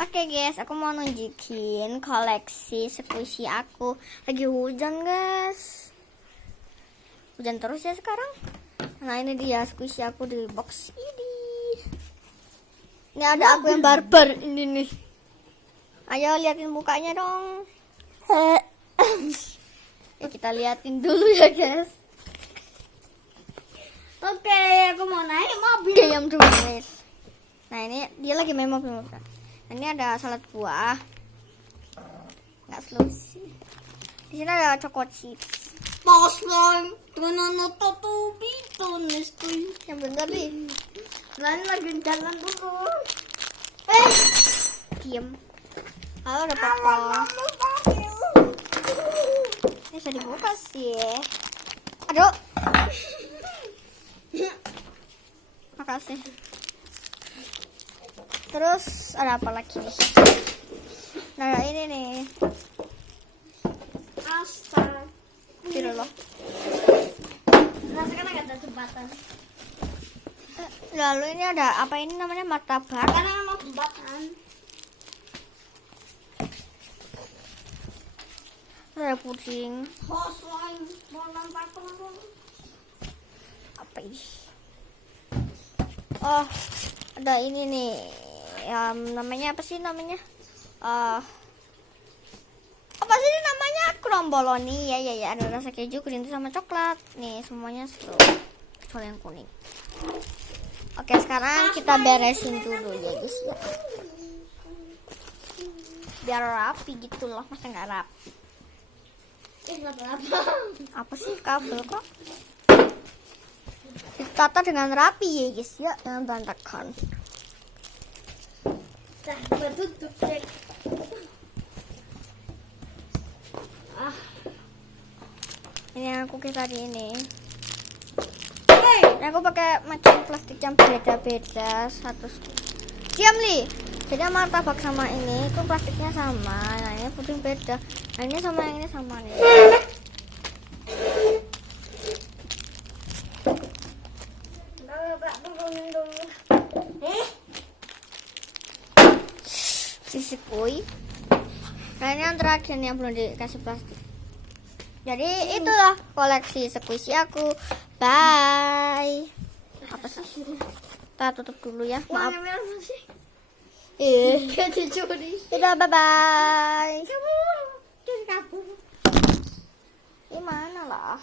Oke guys, aku mau nunjukin koleksi squishy aku. Lagi hujan guys, hujan terus ya sekarang. Nah ini dia squishy aku di box ini. Ini ada aku yang barbar ini nih. Ayo liatin mukanya dong. Ya kita liatin dulu ya guys. Oke, aku mau naik mobil. Diam dulu guys. Nah ini dia lagi main mobil. Ini ada salad buah. Nggak slow sih. Di sini ada choco chips. Paslon, tenan tuh biton neskuy. Yang bener nih. Lain lagi jalan dulu. Diem. Halo ada papa. Ini bisa dibuka sih. Aduh. Makasih. Terus ada apa lagi nih? Nah ini nih. Astaga. Tidur loh. Rasakan agak ada jembatan. Lalu ini ada apa ini namanya martabak. Karena mau jembatan. Ada puding. Paslon, mau nampak dulu. Apa ini? Oh, ada ini nih. Namanya apa sih namanya? Apa sih ini namanya? Kromboloni. Ya, ada rasa keju, krim sama coklat. Nih, semuanya slow. Kecuali yang kuning. Oke, sekarang kita beresin dulu ya, guys. Ya. Biar rapi gitu loh, masa nggak rapi? Apa sih kabel kok? Ditata dengan rapi ya, guys ya, jangan berantakan. Dah, betutuk cek. Ini yang aku kayak tadi ini. Hei, Ini aku pakai macam plastik yang beda-beda. Diam li. Jadi martabak sama ini itu plastiknya sama. Nah ini puding beda. Nah ini sama yang ini sama nih. dulu. Sisi koi. Nah ini yang terakhir nih yang belum dikasih plastik. Jadi itulah koleksi squishy aku. Bye. Apa sih? Kita tutup dulu ya. Maaf. Dicuri. Dadah, bye bye. Kabur. Gimana lah?